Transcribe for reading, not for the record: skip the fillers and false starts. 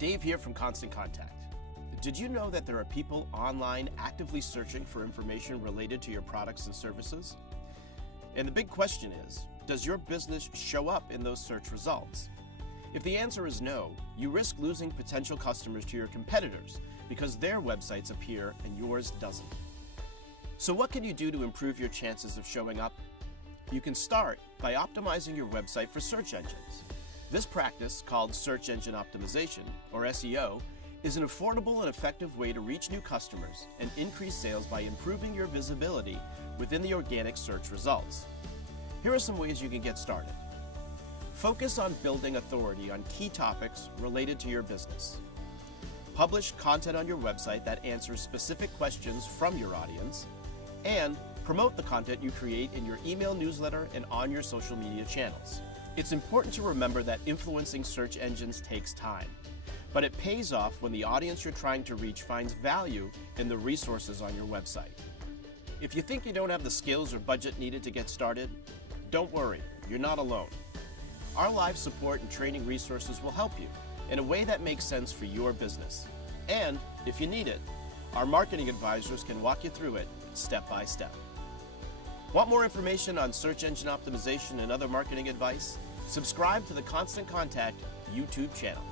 Dave here from Constant Contact. Did you know that there are people online actively searching for information related to your products and services? And the big question is, does your business show up in those search results? If the answer is no, you risk losing potential customers to your competitors because their websites appear and yours doesn't. So what can you do to improve your chances of showing up? You can start by optimizing your website for search engines. This practice, called search engine optimization, or SEO, is an affordable and effective way to reach new customers and increase sales by improving your visibility within the organic search results. Here are some ways you can get started. Focus on building authority on key topics related to your business. Publish content on your website that answers specific questions from your audience, and promote the content you create in your email newsletter and on your social media channels. It's important to remember that influencing search engines takes time, but it pays off when the audience you're trying to reach finds value in the resources on your website. If you think you don't have the skills or budget needed to get started, don't worry, you're not alone. Our live support and training resources will help you in a way that makes sense for your business. And if you need it, our marketing advisors can walk you through it step by step. Want more information on search engine optimization and other marketing advice? Subscribe to the Constant Contact YouTube channel.